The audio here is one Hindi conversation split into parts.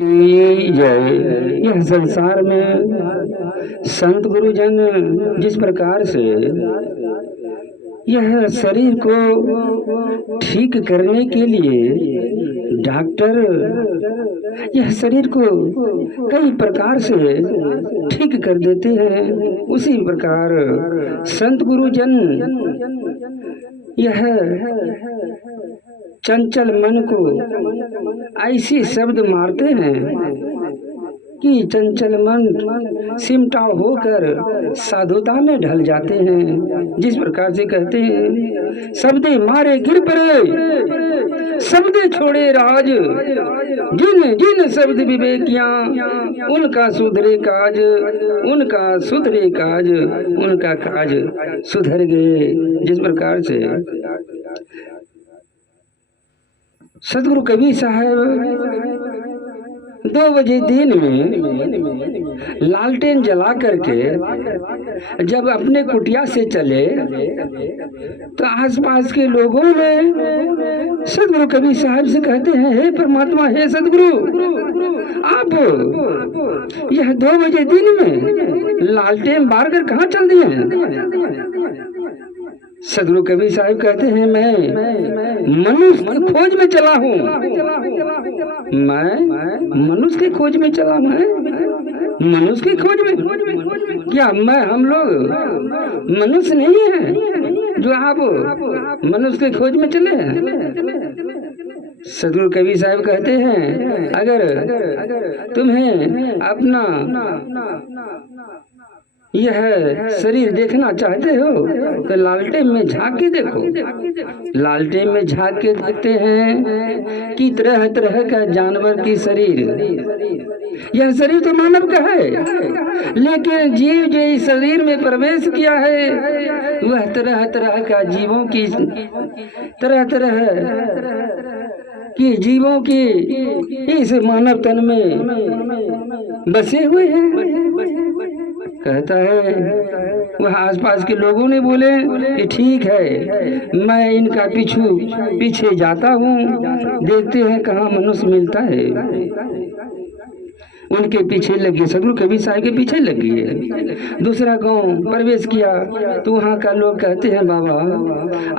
की जय। यह संसार में संत गुरुजन जिस प्रकार से यह शरीर को ठीक करने के लिए डॉक्टर यह शरीर को कई प्रकार से ठीक कर देते हैं, उसी प्रकार संत गुरुजन यह चंचल मन को ऐसी शब्द मारते हैं कि चंचल मन सिमटा होकर साधुता में ढल जाते हैं। जिस प्रकार से कहते हैं, शब्दे मारे गिर पड़े शब्दे छोड़े राज, जिन जिन शब्द विवेकियां उनका सुधरे काज, उनका सुधरे काज, उनका काज सुधर गए। जिस प्रकार से सदगुरु कबीर साहब 2 बजे दिन में लालटेन जला करके जब अपने कुटिया से चले तो आसपास के लोगों ने सदगुरु कबीर साहब से कहते हैं, हे परमात्मा, हे सदगुरु, आप यह 2 बजे दिन में लालटेन बार कर कहाँ चल दिए हैं? सदगुरु कबीर साहब कहते हैं, मैं मनुष्य की खोज में चला हूँ, मैं मनुष्य की खोज में चला हूँ। मनुष्य की खोज में क्या हम लोग मनुष्य नहीं है जो आप मनुष्य की खोज में चले हैं? सदगुरु कबीर साहब कहते हैं, अगर तुम्हें अपना यह शरीर देखना चाहते हो तो लालटेन में झांक के देखो। लालटेन में झांक के देखते हैं कि तरह तरह का जानवर की शरीर, यह शरीर तो मानव का है, लेकिन जीव जो इस शरीर में प्रवेश किया है वह तरह तरह का जीवों की, तरह तरह कि जीवों की इस मानव तन में बसे हुए हैं। कहता है, वह आसपास के लोगों ने बोले कि ठीक है, मैं इनका पीछे जाता हूँ, देखते हैं कहाँ मनुष्य मिलता है। उनके पीछे लगी, सदगुरु कबीर साहब के पीछे लगी है। दूसरा गांव प्रवेश किया तो वहाँ का लोग कहते हैं, बाबा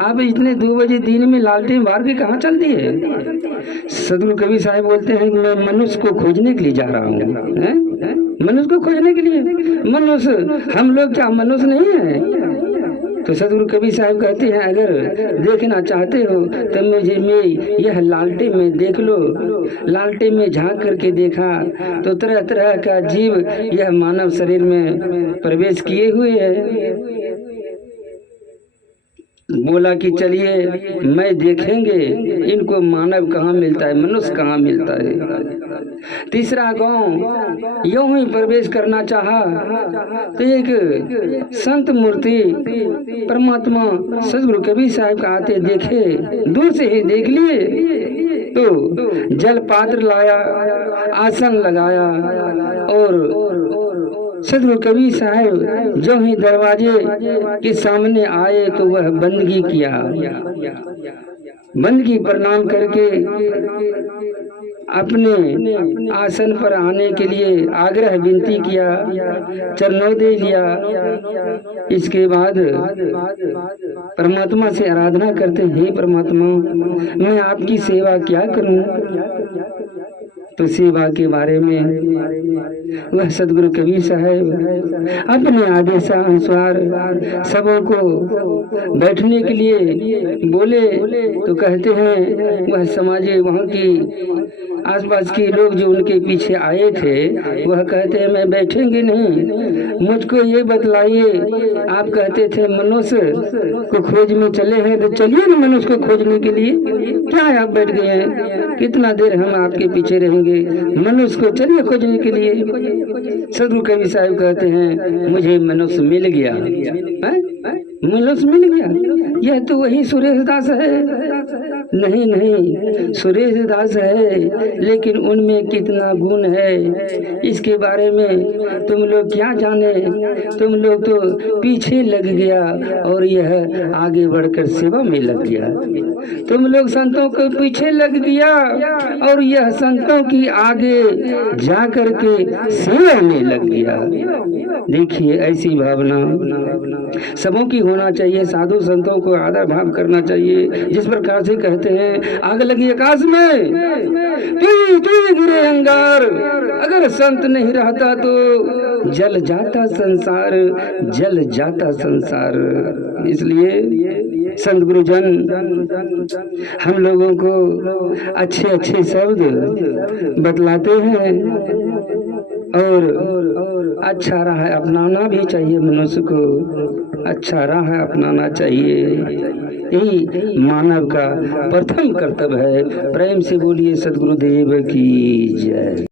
आप इतने 2 बजे दिन में लालटेन बार के कहाँ चल दिए? सदगुरु कबीर साहब बोलते हैं, मैं मनुष्य को खोजने के लिए जा रहा हूँ। मनुष्य को खोजने के लिए? मनुष्य, हम लोग क्या मनुष्य नहीं है? तो सदगुरु कबीर साहब कहते हैं, अगर देखना चाहते हो तो मुझे में यह लालटेन में देख लो। लालटेन में झांक करके देखा तो तरह तरह का जीव यह मानव शरीर में प्रवेश किए हुए है। बोला कि चलिए मैं देखेंगे इनको मानव कहाँ मिलता है, मनुष्य कहाँ मिलता है। तीसरा गांव यूं ही प्रवेश करना चाहा तो एक संत मूर्ति परमात्मा सदगुरु कबीर साहब का आते देखे, दूर से ही देख लिए तो जल पात्र लाया, आसन लगाया और सदगुरु कबीर साहब जो ही दरवाजे के सामने आए तो वह बंदगी किया। बंदगी प्रणाम करके अपने आसन पर आने के लिए आग्रह विनती किया, चरणोदय लिया। इसके बाद परमात्मा से आराधना करते, हे परमात्मा, मैं आपकी सेवा क्या करूं? तो सेवा के बारे में वह सदगुरु कबीर साहब अपने आदेशानुसार सबों को बैठने के लिए बोले तो कहते हैं, वह समाजे वहाँ की आसपास के लोग जो उनके पीछे आए थे वह कहते हैं, मैं बैठेंगे नहीं, मुझको ये बतलाइए, आप कहते थे मनुष्य को खोज में चले हैं तो चलिए ना मनुष्य को खोजने के लिए, क्या है आप बैठ गए हैं, कितना देर हम आपके पीछे रहेंगे, मनुष्य को चलिए खोजने के लिए। सदगुरु कबीर साहब कहते हैं, मुझे मनुष्य मिल गया। मनुष्य मिल गया, यह तो वही सुरेश दास है नहीं नहीं, सुरेश दास है, लेकिन उनमें कितना गुण है इसके बारे में तुम लोग क्या जाने। तुम लोग तो पीछे लग गया और यह आगे बढ़कर सेवा में लग गया। तुम लोग संतों के पीछे लग गया और यह संतों की आगे जा करके सेवा में लग गया। देखिए, ऐसी भावना सबों की होना चाहिए। साधु संतों को आदर भाव करना चाहिए। जिस प्रकार से कहते हैं, आग लगी आकाश में, तू गिरे अंगार, अगर संत नहीं रहता तो जल जाता संसार, जल जाता संसार। इसलिए संत गुरुजन हम लोगों को अच्छे अच्छे शब्द बतलाते हैं और अच्छा राह अपनाना भी चाहिए। मनुष्य को अच्छा राह अपनाना चाहिए, यही मानव का प्रथम कर्तव्य है। प्रेम से बोलिए सद्गुरुदेव की जय।